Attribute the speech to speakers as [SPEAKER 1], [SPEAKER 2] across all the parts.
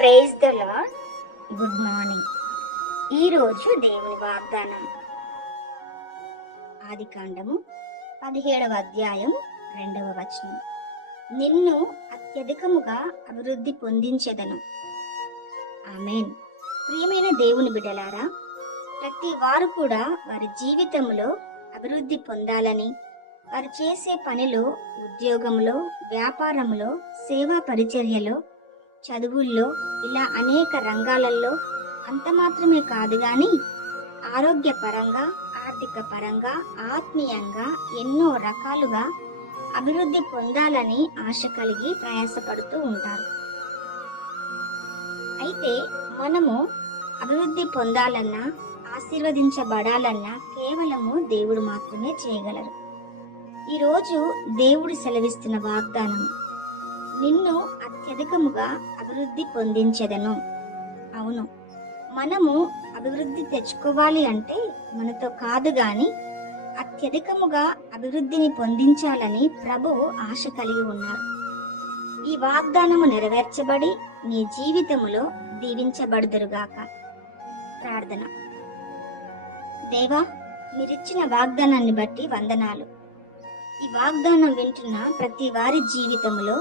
[SPEAKER 1] Praise the Lord good morning ఈరోజు దేవుని వాగ్దానం. ఆది కాండము పదిహేడవ అధ్యాయం రెండవ వచనం. నిన్ను అత్యధికముగా అభివృద్ధి పొందించేదను. ఆమెన్. ప్రియమైన దేవుని బిడ్డలారా ప్రతి వారు కూడా వారి జీవితంలో అభివృద్ధి పొందాలని వారు చేసే పనిలో ఉద్యోగంలో వ్యాపారంలో సేవా పరిచర్యలో చదువుల్లో ఇలా అనేక రంగాలలో అంత మాత్రమే కాదు గాని ఆరోగ్యపరంగా ఆర్థిక పరంగా ఆత్మీయంగా ఎన్నో రకాలుగా అభివృద్ధి పొందాలని ఆశ కలిగి ప్రయాసపడుతూ ఉంటారు. అయితే మనము అభివృద్ధి పొందాలన్నా ఆశీర్వదించబడాలన్నా కేవలము దేవుడు మాత్రమే చేయగలరు ఈరోజు దేవుడు సెలవిస్తున్న వాగ్దానం నిన్ను అత్యధికముగా అభివృద్ధి పొందించెదను. అవును మనము అభివృద్ధి తెచ్చుకోవాలి అంటే మనతో కాదు గాని అత్యధికముగా అభివృద్ధిని పొందించాలని ప్రభువు ఆశ కలిగి ఉన్నారు. ఈ వాగ్దానము నెరవేర్చబడి నీ జీవితములో దీవించబడుదురుగాక. ప్రార్థన. దేవా మీరిచ్చిన వాగ్దానాన్ని బట్టి వందనాలు. ఈ వాగ్దానం వింటున్న ప్రతి వారి జీవితంలో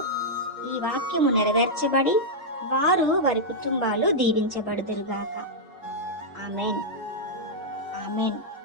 [SPEAKER 1] ఈ వాక్యము నెరవేర్చబడి వారు వారి కుటుంబాలు దీవించబడుదురుగాక. ఆమెన్. ఆమెన్.